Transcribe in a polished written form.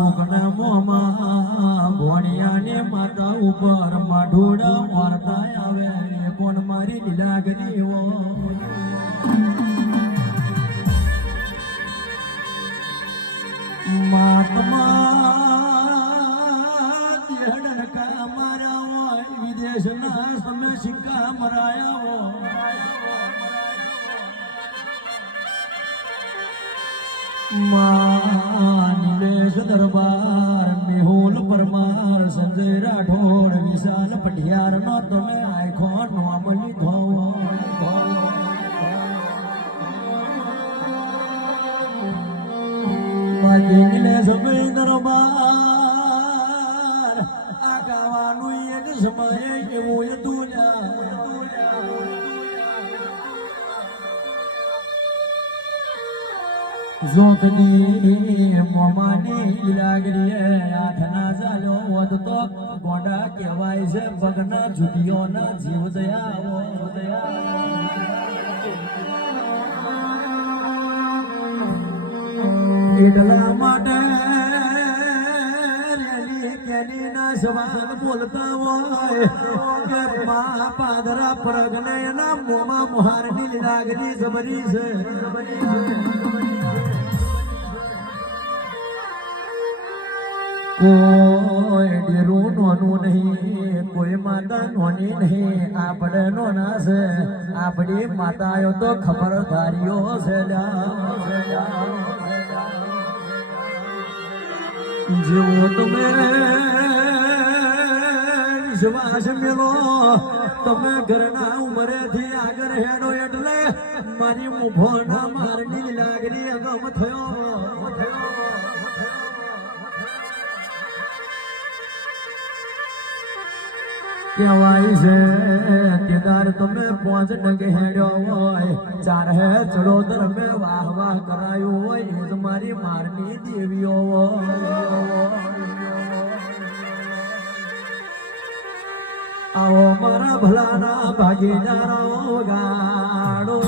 કોકના મોમાં ઘોડિયાને માતા ઉપર માઢોડા મારતા આવે કોણ મારી લીલાગરીઓ મહાત્મા દેડકા માર્યા હોય વિદેશના તમે સિક્કા મરાયા હોય નિલેશ દરબાર મેહુલ પરમાર સંજય રાઠોડ વિશાલ પટિયાર નો તમે આખો નોમ લીધો નિલેશ ભાઈ દરબાર આ ગાવાનું એક સમયે એવું હતું જોતની મોમાની લાગરીએ હાથના ચાલો હોત તો ગોડા કહેવાય છે પગના જુદીઓના જીવ દયા એટલા માટે રેલી કેની ના સવાલ બોલતા હોય કે મા પાદરા પ્રગને એના મોમાં મુહારની લાગરી જબરી છે કોઈ ડેરું નોનું નહીં કોઈ માતા નોની નહીં આપણે નોના છે આપણી માતાઓ તો ખબરદારીઓ છે જેવો તમે વિશ્વાસ મેળો તમે ઘરના ઉંમરેથી આગળ હેડો એટલે મારી મુભોના મારની લાગણી અગમ થયો કહેવાય છે કેદાર તમે 5 ડગે હેડ્યો હોય 4 હે ચડોતર મેં વાહ વાહ કરાયું હોય એ જ મારી મારની દેવીઓ આવો મારા ભલાના ભાગીદારો ગાડો